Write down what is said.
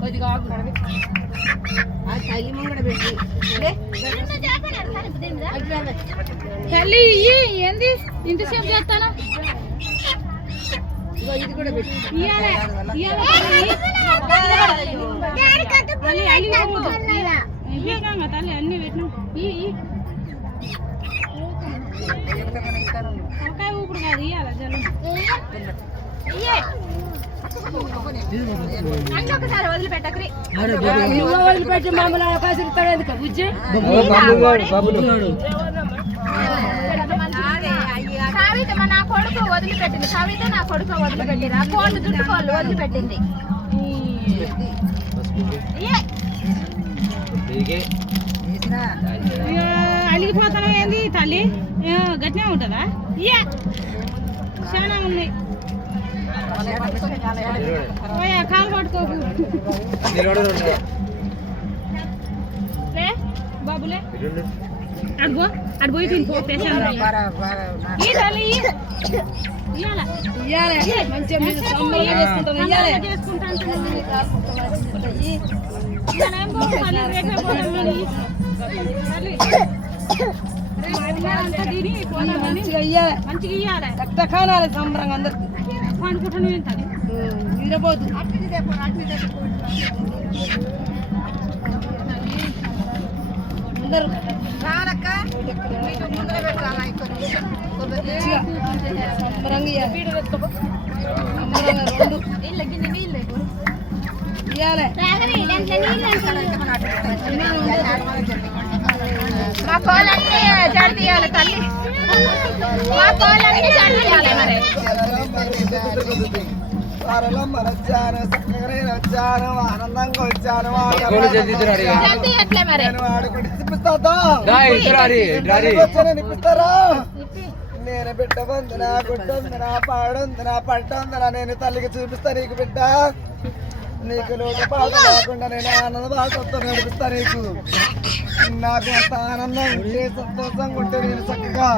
కొద్దిగా తల్లి ఏంది ఇంతసేపు చేస్తాను ఇది కూడా తల్లి అన్ని పెట్టినా ఊపుడు కాదు ఇయ్యాల జనం వదిలిపెట్టి మామూలు అవకాశం ఇస్తాడు ఎందుకు బుజ్జి కవిత నా కొడుకు వదిలిపెట్టింది కవిత నా కొడుకు వదిలిపెట్టింది ఆ కోళ్ళు జుట్టుకోళ్ళు వదిలిపెట్టింది అలిగిపోతాను ఏంది తల్లి గట్టినే ఉంటుందా చాలా ఉన్నాయి కాలు పట్టుకోకు బాబులే అడుగో అడుగోయి తినిపో మంచిగా ఇయ్యాలి రక్త కానాలి సంబరంగా అందరికి పండుకుంటాను ఏంటది నిద్రపోతు అందరు మా కోళ్ళన్నీ జడ తీయాలి తల్లి మా కోళ్ళన్నీ జడ తీయాలి మరి వచ్చాను ఆనందంగా వచ్చాను నేను బిడ్డ వందనా గుడ్డొందనా పాడొందనా పట్టొందనా నేను తల్లికి చూపిస్తా నీకు బిడ్డ నీకు లోటు బాధ కాకుండా నేను ఆనంద బాధతో నడిపిస్తా నీకు నాకు అంత ఆనందం ఉంటే సంతోషంగా ఉంటే నేను చక్కగా